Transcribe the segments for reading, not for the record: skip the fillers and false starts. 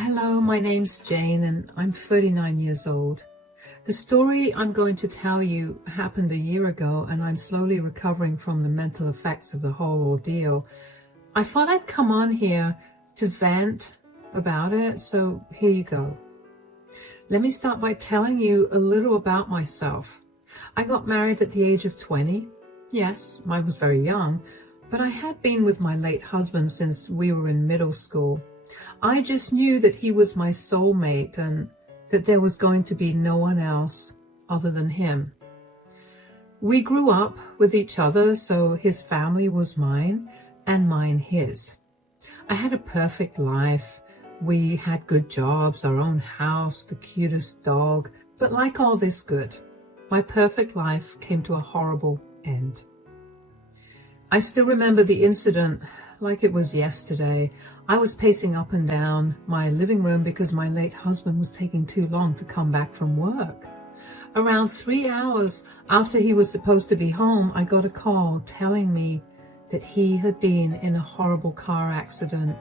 Hello, my name's Jane and I'm 39 years old. The story I'm going to tell you happened a year ago and I'm slowly recovering from the mental effects of the whole ordeal. I thought I'd come on here to vent about it, so here you go. Let me start by telling you a little about myself. I got married at the age of 20. Yes, I was very young, but I had been with my late husband since we were in middle school. I just knew that he was my soulmate and that there was going to be no one else other than him. We grew up with each other, so his family was mine and mine his. I had a perfect life. We had good jobs, our own house, the cutest dog. But like all this good, my perfect life came to a horrible end. I still remember the incident like it was yesterday. I was pacing up and down my living room because my late husband was taking too long to come back from work. Around 3 hours after he was supposed to be home, I got a call telling me that he had been in a horrible car accident.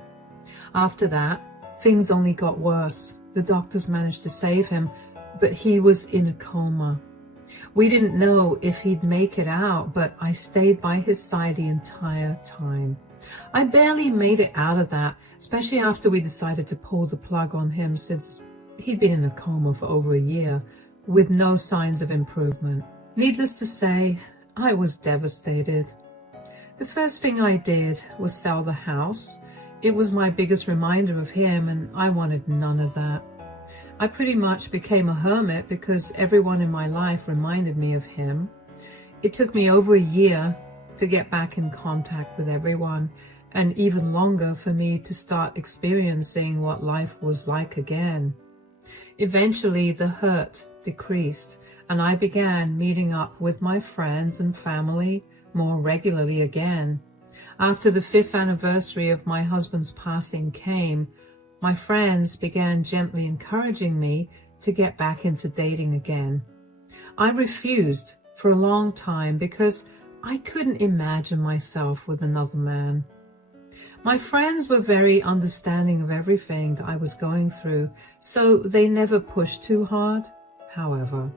After that, things only got worse. The doctors managed to save him, but he was in a coma. We didn't know if he'd make it out, but I stayed by his side the entire time. I barely made it out of that, especially after we decided to pull the plug on him since he'd been in a coma for over a year with no signs of improvement. Needless to say, I was devastated. The first thing I did was sell the house. It was my biggest reminder of him and I wanted none of that. I pretty much became a hermit because everyone in my life reminded me of him. It took me over a year to get back in contact with everyone, and even longer for me to start experiencing what life was like again. Eventually, the hurt decreased, and I began meeting up with my friends and family more regularly again. After the 5th anniversary of my husband's passing came, my friends began gently encouraging me to get back into dating again. I refused for a long time because I couldn't imagine myself with another man. My friends were very understanding of everything that I was going through, so they never pushed too hard. However,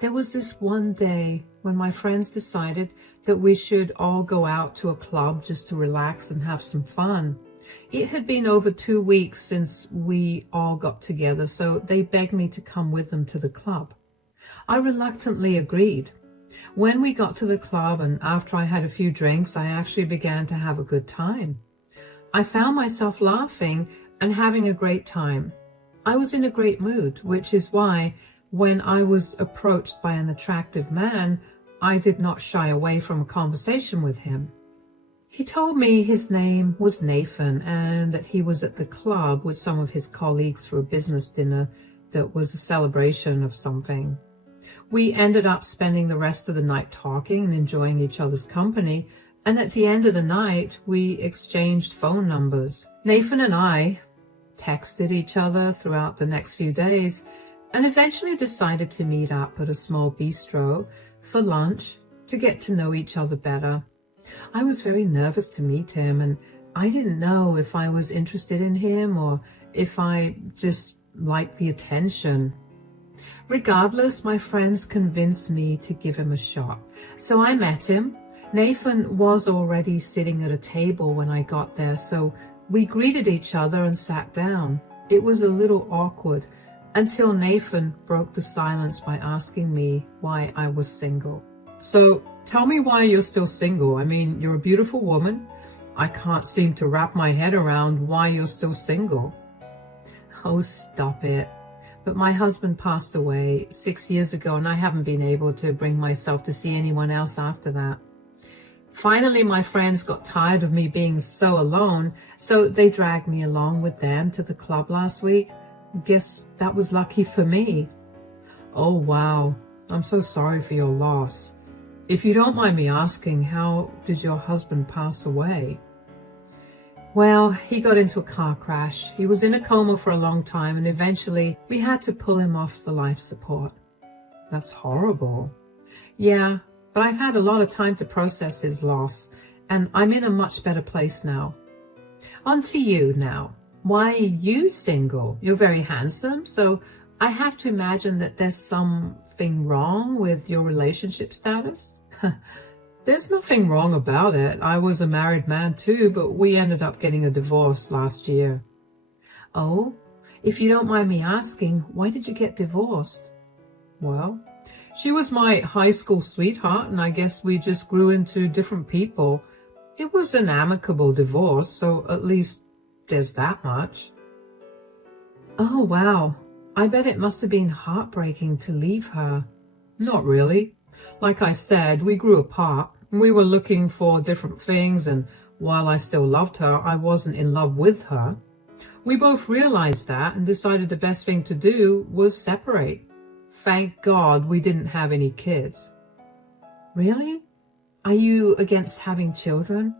there was this one day when my friends decided that we should all go out to a club just to relax and have some fun. It had been over 2 weeks since we all got together, so they begged me to come with them to the club. I reluctantly agreed. When we got to the club and after I had a few drinks, I actually began to have a good time. I found myself laughing and having a great time. I was in a great mood, which is why when I was approached by an attractive man, I did not shy away from a conversation with him. He told me his name was Nathan and that he was at the club with some of his colleagues for a business dinner that was a celebration of something. We ended up spending the rest of the night talking and enjoying each other's company, and at the end of the night, we exchanged phone numbers. Nathan and I texted each other throughout the next few days and eventually decided to meet up at a small bistro for lunch to get to know each other better. I was very nervous to meet him, and I didn't know if I was interested in him or if I just liked the attention. Regardless, my friends convinced me to give him a shot. So I met him. Nathan was already sitting at a table when I got there, so we greeted each other and sat down. It was a little awkward until Nathan broke the silence by asking me why I was single. So tell me why you're still single. I mean, you're a beautiful woman. I can't seem to wrap my head around why you're still single. Oh, stop it. But my husband passed away 6 years ago and I haven't been able to bring myself to see anyone else after that. Finally, my friends got tired of me being so alone, so they dragged me along with them to the club last week. Guess that was lucky for me. Oh, wow. I'm so sorry for your loss. If you don't mind me asking, how did your husband pass away? Well, he got into a car crash. He was in a coma for a long time and eventually we had to pull him off the life support. That's horrible. Yeah, but I've had a lot of time to process his loss and I'm in a much better place now. On to you now. Why are you single? You're very handsome, so I have to imagine that there's something wrong with your relationship status. There's nothing wrong about it. I was a married man too, but we ended up getting a divorce last year. Oh, if you don't mind me asking, why did you get divorced? Well, she was my high school sweetheart, and I guess we just grew into different people. It was an amicable divorce, so at least there's that much. Oh, wow. I bet it must have been heartbreaking to leave her. Not really. Like I said, we grew apart. We were looking for different things, and while I still loved her, I wasn't in love with her. We both realized that and decided the best thing to do was separate. Thank God we didn't have any kids. Really? Are you against having children?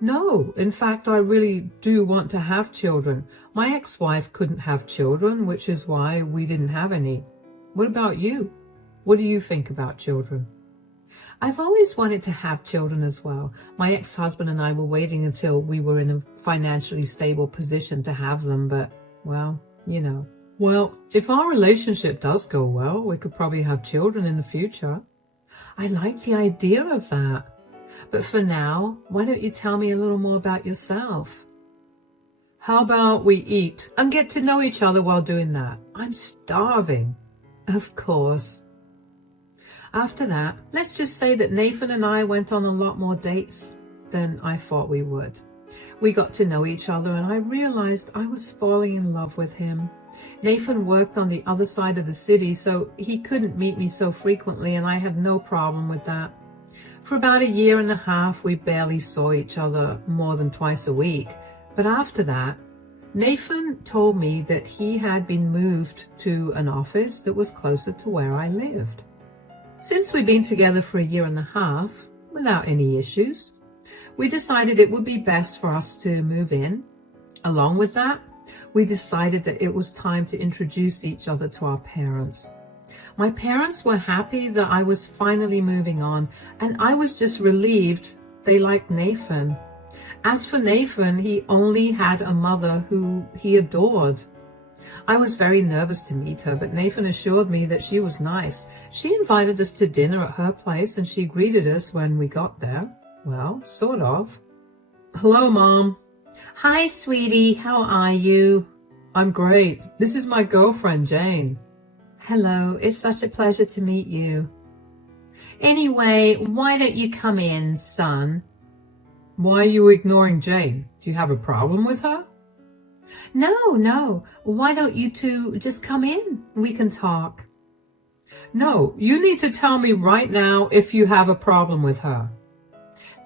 No, in fact, I really do want to have children. My ex-wife couldn't have children, which is why we didn't have any. What about you? What do you think about children? I've always wanted to have children as well. My ex-husband and I were waiting until we were in a financially stable position to have them, but, well, you know. Well, if our relationship does go well, we could probably have children in the future. I like the idea of that. But for now, why don't you tell me a little more about yourself? How about we eat and get to know each other while doing that? I'm starving. Of course. After that, let's just say that Nathan and I went on a lot more dates than I thought we would. We got to know each other and I realized I was falling in love with him. Nathan worked on the other side of the city, so he couldn't meet me so frequently, and I had no problem with that. For about a year and a half, we barely saw each other more than twice a week. But after that, Nathan told me that he had been moved to an office that was closer to where I lived. Since we'd been together for a year and a half, without any issues, we decided it would be best for us to move in. Along with that, we decided that it was time to introduce each other to our parents. My parents were happy that I was finally moving on, and I was just relieved they liked Nathan. As for Nathan, he only had a mother who he adored. I was very nervous to meet her, but Nathan assured me that she was nice. She invited us to dinner at her place, and she greeted us when we got there. Well, sort of. Hello, Mom. Hi, sweetie. How are you? I'm great. This is my girlfriend, Jane. Hello. It's such a pleasure to meet you. Anyway, why don't you come in, son? Why are you ignoring Jane? Do you have a problem with her? No. Why don't you two just come in? We can talk. No, you need to tell me right now if you have a problem with her.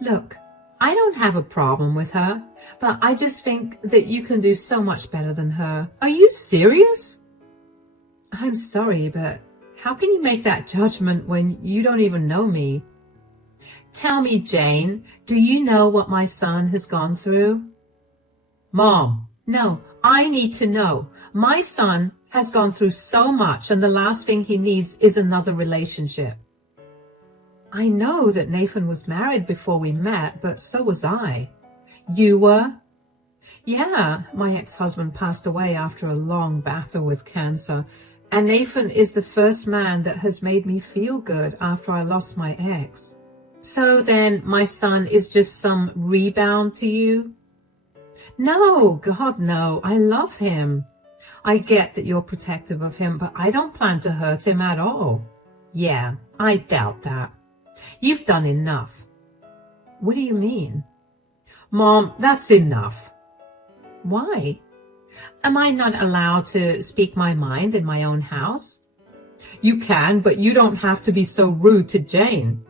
Look, I don't have a problem with her, but I just think that you can do so much better than her. Are you serious? I'm sorry, but how can you make that judgment when you don't even know me? Tell me, Jane, do you know what my son has gone through? Mom. No, I need to know. My son has gone through so much, and the last thing he needs is another relationship. I know that Nathan was married before we met, but so was I. You were? Yeah, my ex-husband passed away after a long battle with cancer, and Nathan is the first man that has made me feel good after I lost my ex. So then my son is just some rebound to you? No, God, no. I love him. I get that you're protective of him, but I don't plan to hurt him at all. Yeah, I doubt that. You've done enough. What do you mean? Mom, that's enough. Why? Am I not allowed to speak my mind in my own house? You can, but you don't have to be so rude to Jane.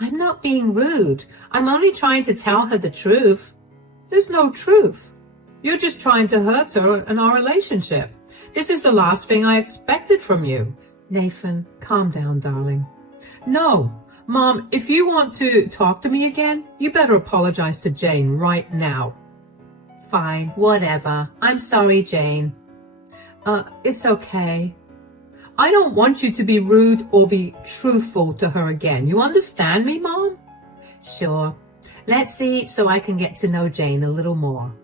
I'm not being rude. I'm only trying to tell her the truth. There's no truth. You're just trying to hurt her and our relationship. This is the last thing I expected from you. Nathan, calm down, darling. No. Mom, if you want to talk to me again, you better apologize to Jane right now. Fine, whatever. I'm sorry, Jane. It's okay. I don't want you to be rude or be truthful to her again. You understand me, Mom? Sure. Let's eat so I can get to know Jane a little more.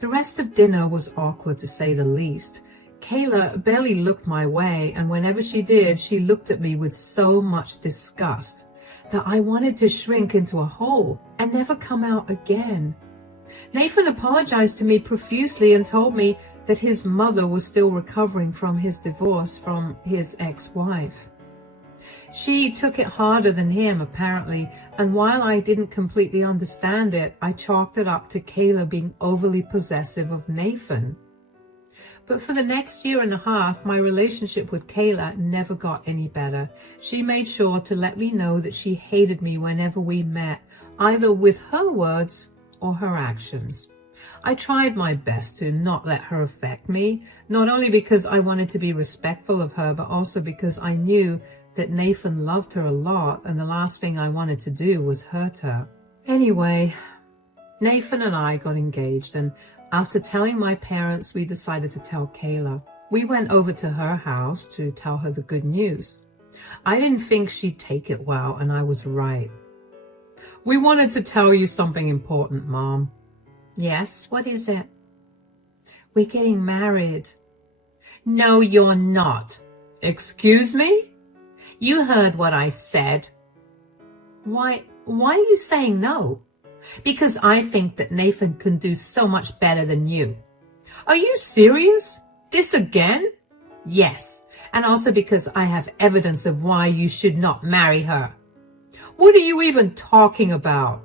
The rest of dinner was awkward, to say the least. Kayla barely looked my way, and whenever she did, she looked at me with so much disgust that I wanted to shrink into a hole and never come out again. Nathan apologized to me profusely and told me that his mother was still recovering from his divorce from his ex-wife. She took it harder than him, apparently, and while I didn't completely understand it, I chalked it up to Kayla being overly possessive of Nathan. But for the next year and a half, my relationship with Kayla never got any better. She made sure to let me know that she hated me whenever we met, either with her words or her actions. I tried my best to not let her affect me, not only because I wanted to be respectful of her, but also because I knew that Nathan loved her a lot, and the last thing I wanted to do was hurt her. Anyway, Nathan and I got engaged, and after telling my parents, we decided to tell Kayla. We went over to her house to tell her the good news. I didn't think she'd take it well, and I was right. "We wanted to tell you something important, Mom." "Yes, what is it?" "We're getting married." "No, you're not." "Excuse me?" "You heard what I said." Why are you saying no?" "Because I think that Nathan can do so much better than you." "Are you serious? This again?" "Yes, and also because I have evidence of why you should not marry her." "What are you even talking about?"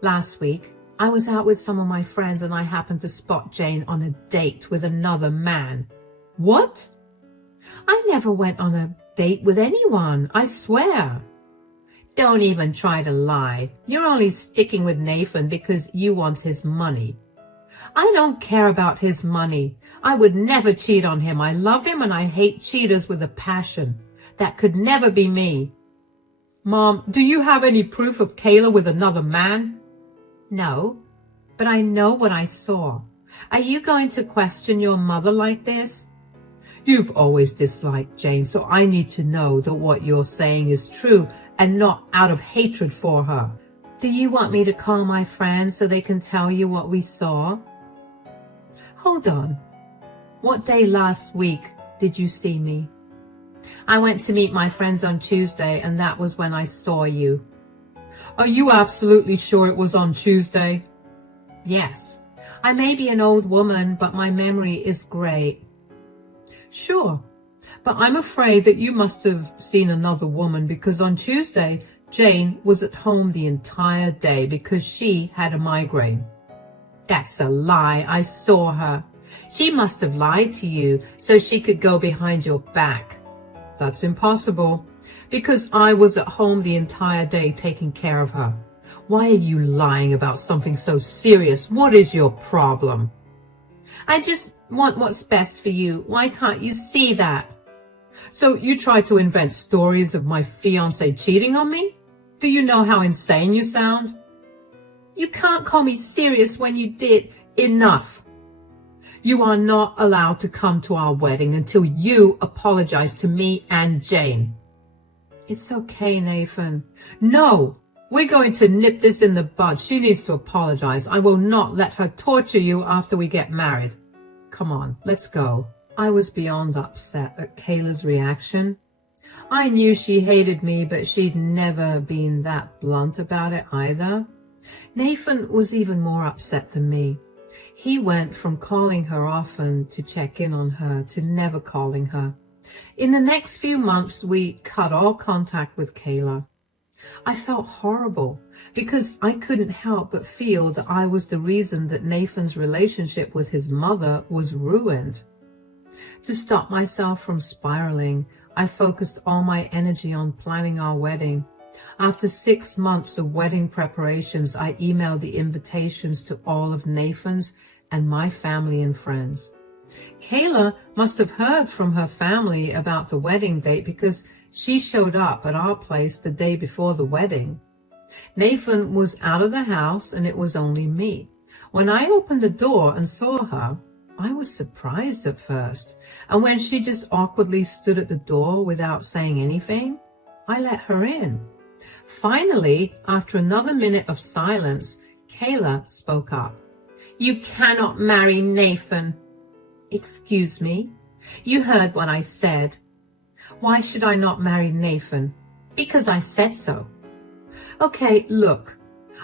"Last week, I was out with some of my friends and I happened to spot Jane on a date with another man." "What?" "I never went on a date with anyone, I swear." "Don't even try to lie. You're only sticking with Nathan because you want his money." "I don't care about his money. I would never cheat on him. I love him and I hate cheaters with a passion. That could never be me." "Mom, do you have any proof of Kayla with another man?" "No, but I know what I saw. Are you going to question your mother like this?" "You've always disliked Jane, so I need to know that what you're saying is true and not out of hatred for her." "Do you want me to call my friends so they can tell you what we saw?" "Hold on. What day last week did you see me?" "I went to meet my friends on Tuesday, and that was when I saw you." "Are you absolutely sure it was on Tuesday?" "Yes. I may be an old woman, but my memory is great." "Sure, but I'm afraid that you must have seen another woman, because on Tuesday, Jane was at home the entire day because she had a migraine." "That's a lie. I saw her. She must have lied to you so she could go behind your back." "That's impossible, because I was at home the entire day taking care of her." "Why are you lying about something so serious? What is your problem?" "I just want what's best for you. Why can't you see that?" "So you try to invent stories of my fiancé cheating on me? Do you know how insane you sound?" "You can't call me serious when you did." "Enough. You are not allowed to come to our wedding until you apologize to me and Jane." "It's okay, Nathan." "No, we're going to nip this in the bud. She needs to apologize. I will not let her torture you after we get married. Come on, let's go." I was beyond upset at Kayla's reaction. I knew she hated me, but she'd never been that blunt about it either. Nathan was even more upset than me. He went from calling her often to check in on her to never calling her. In the next few months, we cut all contact with Kayla. I felt horrible because I couldn't help but feel that I was the reason that Nathan's relationship with his mother was ruined. To stop myself from spiraling, I focused all my energy on planning our wedding. After 6 months of wedding preparations, I emailed the invitations to all of Nathan's and my family and friends. Kayla must have heard from her family about the wedding date because she showed up at our place the day before the wedding. Nathan was out of the house and it was only me. When I opened the door and saw her, I was surprised at first, and when she just awkwardly stood at the door without saying anything, I let her in. Finally, after another minute of silence, Kayla spoke up. You cannot marry Nathan. Excuse me? You heard what I said. Why should I not marry Nathan? Because I said so. Okay, look,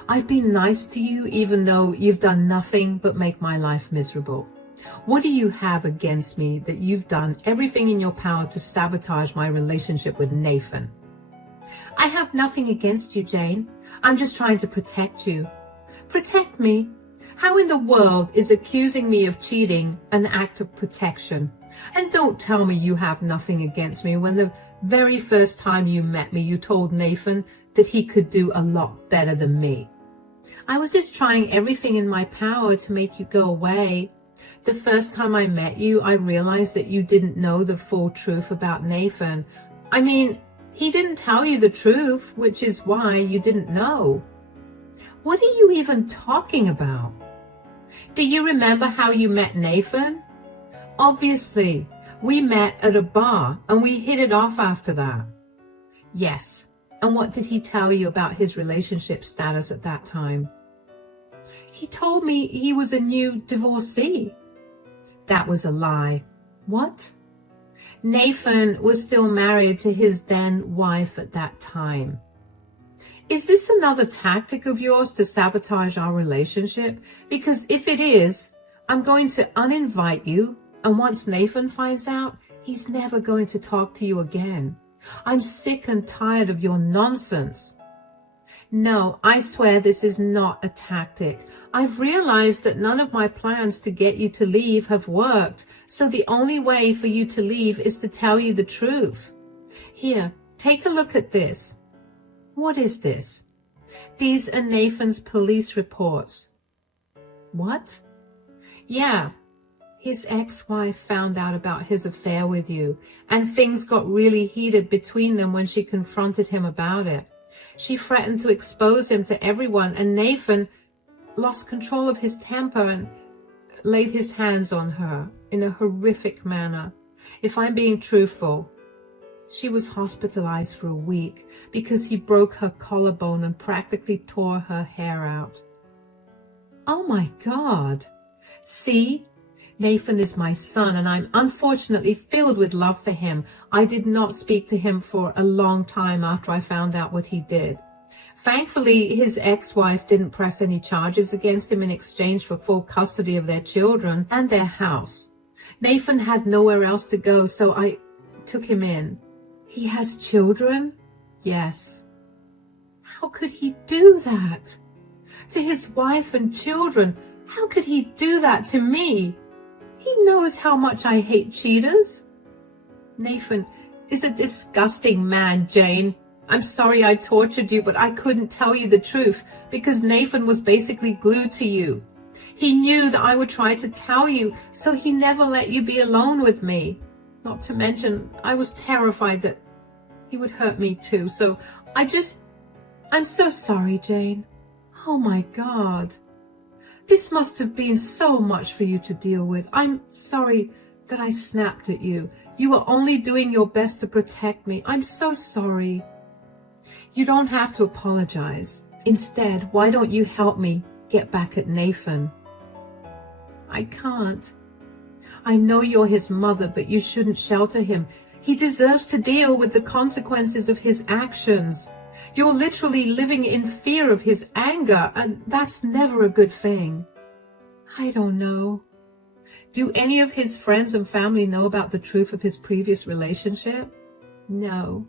I've been nice to you even though you've done nothing but make my life miserable. What do you have against me that you've done everything in your power to sabotage my relationship with Nathan? I have nothing against you, Jane. I'm just trying to protect you. Protect me? How in the world is accusing me of cheating an act of protection? And don't tell me you have nothing against me when the very first time you met me, you told Nathan that he could do a lot better than me. I was just trying everything in my power to make you go away. The first time I met you, I realized that you didn't know the full truth about Nathan. I mean, he didn't tell you the truth, which is why you didn't know. What are you even talking about? Do you remember how you met Nathan? Obviously, we met at a bar and we hit it off after that. Yes, and what did he tell you about his relationship status at that time? He told me he was a new divorcee. That was a lie. What? Nathan was still married to his then wife at that time. Is this another tactic of yours to sabotage our relationship? Because if it is, I'm going to uninvite you, and once Nathan finds out, he's never going to talk to you again. I'm sick and tired of your nonsense. No, I swear this is not a tactic. I've realized that none of my plans to get you to leave have worked, so the only way for you to leave is to tell you the truth. Here, take a look at this. What is this? These are Nathan's police reports. What? Yeah, his ex-wife found out about his affair with you, and things got really heated between them when she confronted him about it. She threatened to expose him to everyone, and Nathan lost control of his temper and laid his hands on her in a horrific manner. If I'm being truthful, she was hospitalized for a week because he broke her collarbone and practically tore her hair out. Oh my God. See? Nathan is my son, and I'm unfortunately filled with love for him. I did not speak to him for a long time after I found out what he did. Thankfully, his ex-wife didn't press any charges against him in exchange for full custody of their children and their house. Nathan had nowhere else to go, so I took him in. He has children? Yes. How could he do that? To his wife and children? How could he do that to me? He knows how much I hate cheaters. Nathan is a disgusting man, Jane. I'm sorry I tortured you, but I couldn't tell you the truth because Nathan was basically glued to you. He knew that I would try to tell you, so he never let you be alone with me. Not to mention, I was terrified that he would hurt me too, so I'm so sorry, Jane. Oh my God. This must have been so much for you to deal with. I'm sorry that I snapped at you. You were only doing your best to protect me. I'm so sorry. You don't have to apologize. Instead, why don't you help me get back at Nathan? I can't. I know you're his mother, but you shouldn't shelter him. He deserves to deal with the consequences of his actions. You're literally living in fear of his anger, and that's never a good thing. I don't know. Do any of his friends and family know about the truth of his previous relationship? No.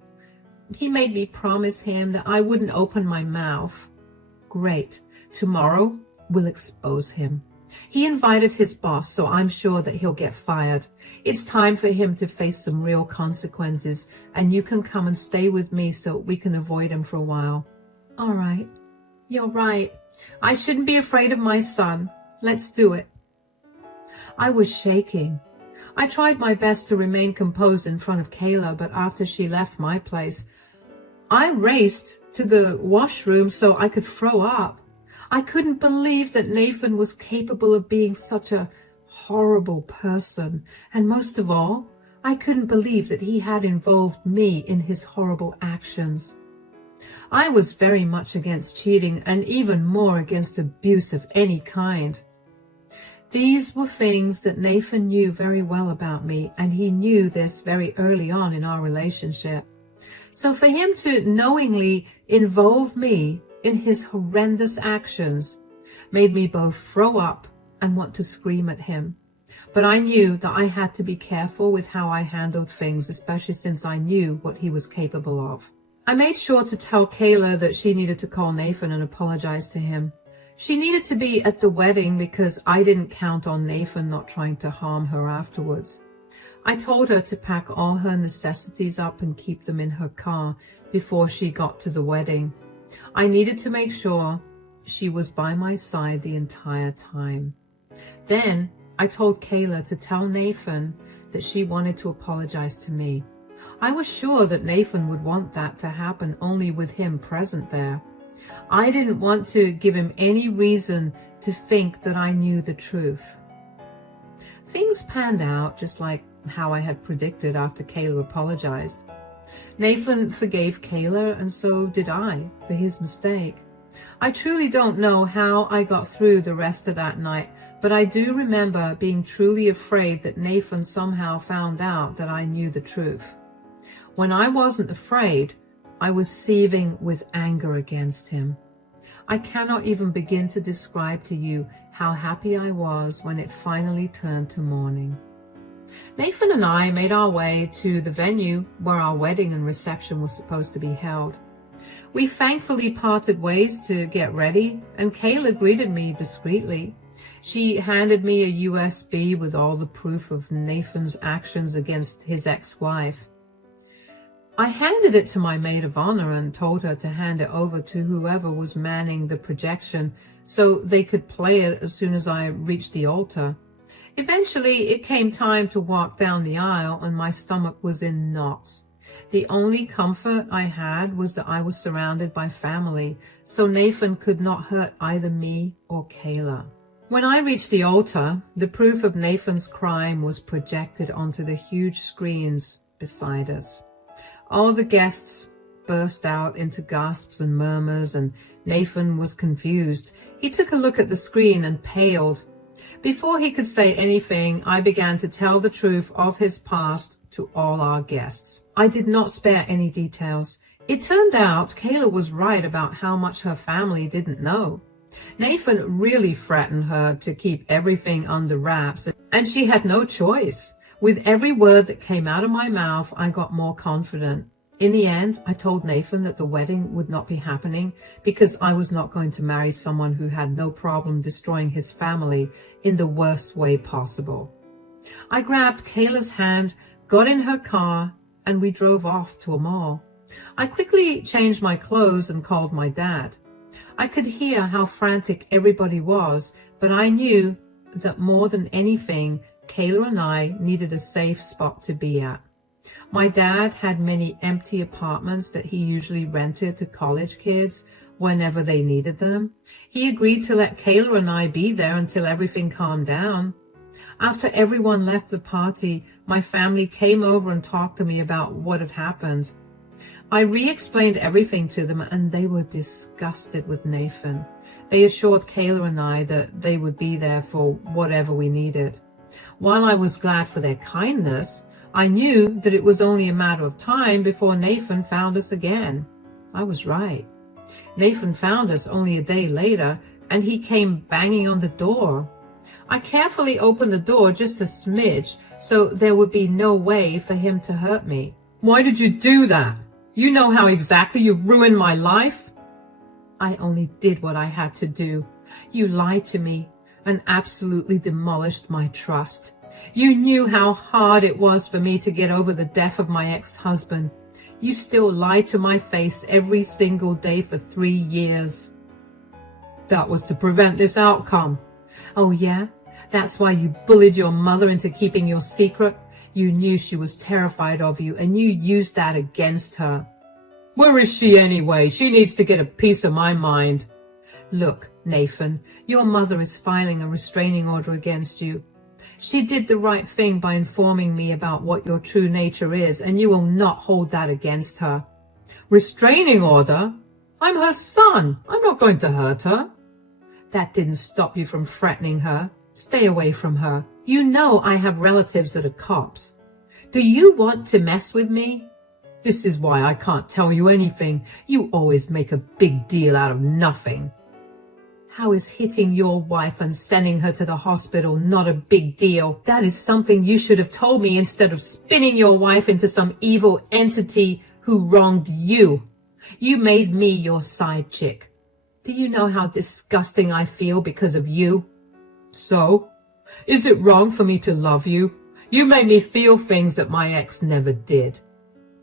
He made me promise him that I wouldn't open my mouth. Great. Tomorrow, we'll expose him. He invited his boss, so I'm sure that he'll get fired. It's time for him to face some real consequences, and you can come and stay with me so we can avoid him for a while. All right. You're right. I shouldn't be afraid of my son. Let's do it. I was shaking. I tried my best to remain composed in front of Kayla, but after she left my place, I raced to the washroom so I could throw up. I couldn't believe that Nathan was capable of being such a horrible person. And most of all, I couldn't believe that he had involved me in his horrible actions. I was very much against cheating and even more against abuse of any kind. These were things that Nathan knew very well about me, and he knew this very early on in our relationship. So for him to knowingly involve me in his horrendous actions made me both throw up and want to scream at him. But I knew that I had to be careful with how I handled things, especially since I knew what he was capable of. I made sure to tell Kayla that she needed to call Nathan and apologize to him. She needed to be at the wedding because I didn't count on Nathan not trying to harm her afterwards. I told her to pack all her necessities up and keep them in her car before she got to the wedding. I needed to make sure she was by my side the entire time. Then I told Kayla to tell Nathan that she wanted to apologize to me. I was sure that Nathan would want that to happen only with him present there. I didn't want to give him any reason to think that I knew the truth. Things panned out just like how I had predicted after Kayla apologized. Nathan forgave Kayla, and so did I for his mistake. I truly don't know how I got through the rest of that night, but I do remember being truly afraid that Nathan somehow found out that I knew the truth. When I wasn't afraid, I was seething with anger against him. I cannot even begin to describe to you how happy I was when it finally turned to morning. Nathan and I made our way to the venue where our wedding and reception was supposed to be held. We thankfully parted ways to get ready, and Kayla greeted me discreetly. She handed me a USB with all the proof of Nathan's actions against his ex-wife. I handed it to my maid of honor and told her to hand it over to whoever was manning the projection so they could play it as soon as I reached the altar. Eventually, it came time to walk down the aisle, and my stomach was in knots. The only comfort I had was that I was surrounded by family, so Nathan could not hurt either me or Kayla. When I reached the altar, the proof of Nathan's crime was projected onto the huge screens beside us. All the guests burst out into gasps and murmurs, and Nathan was confused. He took a look at the screen and paled. Before he could say anything, I began to tell the truth of his past to all our guests. I did not spare any details. It turned out Kayla was right about how much her family didn't know. Nathan really threatened her to keep everything under wraps, and she had no choice. With every word that came out of my mouth, I got more confident. In the end, I told Nathan that the wedding would not be happening because I was not going to marry someone who had no problem destroying his family in the worst way possible. I grabbed Kayla's hand, got in her car, and we drove off to a mall. I quickly changed my clothes and called my dad. I could hear how frantic everybody was, but I knew that more than anything, Kayla and I needed a safe spot to be at. My dad had many empty apartments that he usually rented to college kids whenever they needed them. He agreed to let Kayla and I be there until everything calmed down. After everyone left the party, my family came over and talked to me about what had happened. I re-explained everything to them, and they were disgusted with Nathan. They assured Kayla and I that they would be there for whatever we needed. While I was glad for their kindness, I knew that it was only a matter of time before Nathan found us again. I was right. Nathan found us only a day later, and he came banging on the door. I carefully opened the door just a smidge, so there would be no way for him to hurt me. "Why did you do that? You know how exactly you've ruined my life." "I only did what I had to do. You lied to me and absolutely demolished my trust. You knew how hard it was for me to get over the death of my ex-husband. You still lied to my face every single day for 3 years. That was to prevent this outcome." "Oh yeah? That's why you bullied your mother into keeping your secret? You knew she was terrified of you, and you used that against her." "Where is she anyway? She needs to get a piece of my mind." "Look, Nathan, your mother is filing a restraining order against you. She did the right thing by informing me about what your true nature is, and you will not hold that against her." "Restraining order? I'm her son. I'm not going to hurt her." "That didn't stop you from threatening her. Stay away from her. You know I have relatives that are cops. Do you want to mess with me? This is why I can't tell you anything. You always make a big deal out of nothing. How is hitting your wife and sending her to the hospital not a big deal? That is something you should have told me instead of spinning your wife into some evil entity who wronged you. You made me your side chick. Do you know how disgusting I feel because of you? So, is it wrong for me to love you? You made me feel things that my ex never did.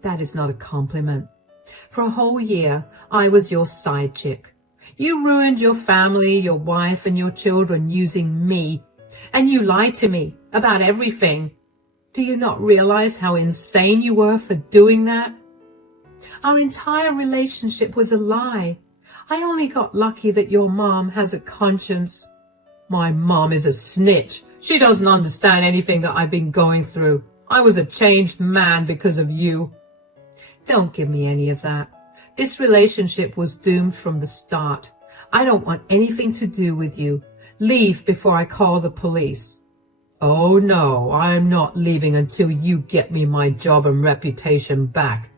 That is not a compliment. For a whole year, I was your side chick. You ruined your family, your wife, and your children using me. And you lied to me about everything. Do you not realize how insane you were for doing that? Our entire relationship was a lie. I only got lucky that your mom has a conscience. My mom is a snitch. She doesn't understand anything that I've been going through. I was a changed man because of you. Don't give me any of that. This relationship was doomed from the start. I don't want anything to do with you. Leave before I call the police. Oh no, I'm not leaving until you get me my job and reputation back.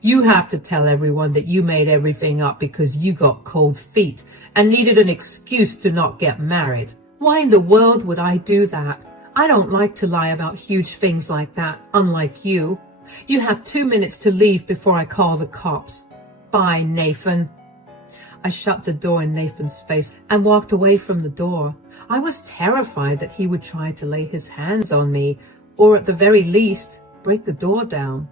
You have to tell everyone that you made everything up because you got cold feet and needed an excuse to not get married. Why in the world would I do that? I don't like to lie about huge things like that, unlike you. You have 2 minutes to leave before I call the cops. Bye, Nathan. I shut the door in Nathan's face and walked away from the door. I was terrified that he would try to lay his hands on me, or at the very least, break the door down.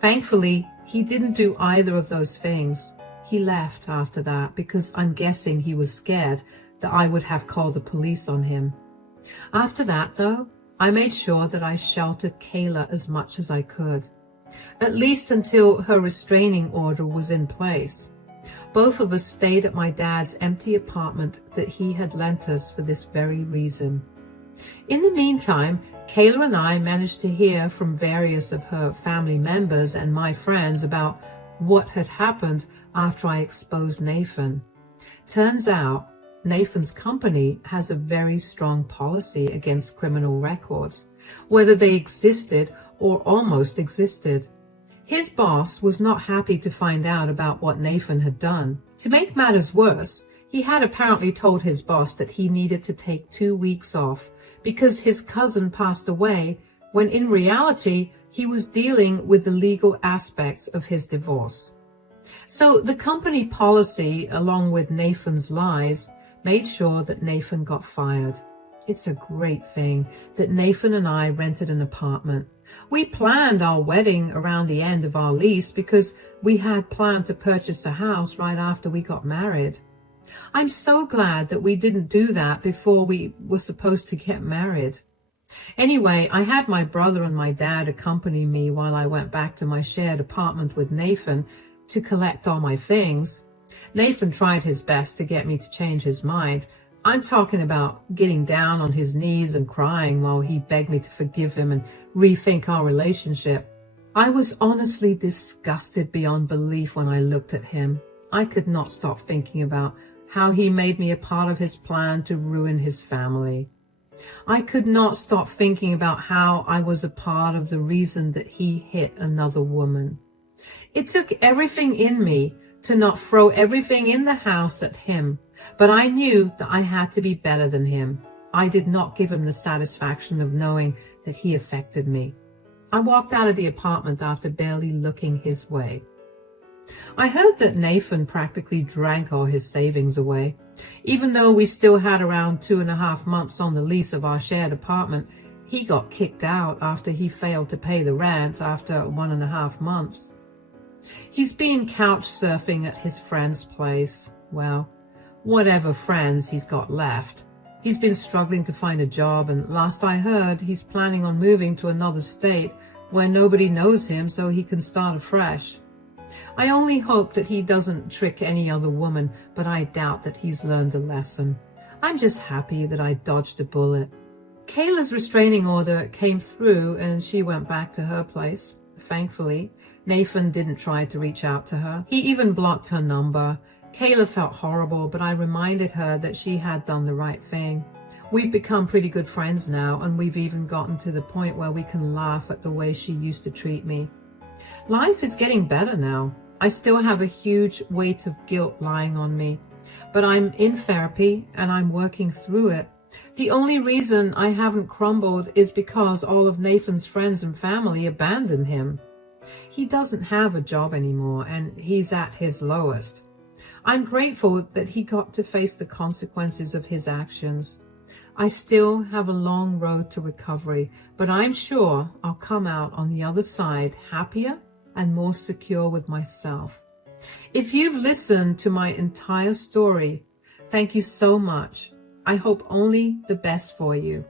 Thankfully, he didn't do either of those things. He left after that because I'm guessing he was scared that I would have called the police on him. After that, though, I made sure that I sheltered Kayla as much as I could, at least until her restraining order was in place. Both of us stayed at my dad's empty apartment that he had lent us for this very reason. In the meantime, Kayla and I managed to hear from various of her family members and my friends about what had happened after I exposed Nathan. Turns out, Nathan's company has a very strong policy against criminal records, whether they existed or almost existed. His boss was not happy to find out about what Nathan had done. To make matters worse, he had apparently told his boss that he needed to take 2 weeks off because his cousin passed away, when in reality he was dealing with the legal aspects of his divorce. So the company policy, along with Nathan's lies, made sure that Nathan got fired. It's a great thing that Nathan and I rented an apartment. We planned our wedding around the end of our lease because we had planned to purchase a house right after we got married. I'm so glad that we didn't do that before we were supposed to get married. Anyway, I had my brother and my dad accompany me while I went back to my shared apartment with Nathan to collect all my things. Nathan tried his best to get me to change his mind. I'm talking about getting down on his knees and crying while he begged me to forgive him and rethink our relationship. I was honestly disgusted beyond belief when I looked at him. I could not stop thinking about how he made me a part of his plan to ruin his family. I could not stop thinking about how I was a part of the reason that he hit another woman. It took everything in me to not throw everything in the house at him, but I knew that I had to be better than him. I did not give him the satisfaction of knowing that he affected me. I walked out of the apartment after barely looking his way. I heard that Nathan practically drank all his savings away. Even though we still had around 2.5 months on the lease of our shared apartment, he got kicked out after he failed to pay the rent after 1.5 months. He's been couch surfing at his friend's place. Well, whatever friends he's got left. He's been struggling to find a job, and last I heard, he's planning on moving to another state where nobody knows him so he can start afresh. I only hope that he doesn't trick any other woman, but I doubt that he's learned a lesson. I'm just happy that I dodged a bullet. Kayla's restraining order came through and she went back to her place. Thankfully, Nathan didn't try to reach out to her. He even blocked her number. Kayla felt horrible, but I reminded her that she had done the right thing. We've become pretty good friends now, and we've even gotten to the point where we can laugh at the way she used to treat me. Life is getting better now. I still have a huge weight of guilt lying on me, but I'm in therapy and I'm working through it. The only reason I haven't crumbled is because all of Nathan's friends and family abandoned him. He doesn't have a job anymore, and he's at his lowest. I'm grateful that he got to face the consequences of his actions. I still have a long road to recovery, but I'm sure I'll come out on the other side happier and more secure with myself. If you've listened to my entire story, thank you so much. I hope only the best for you.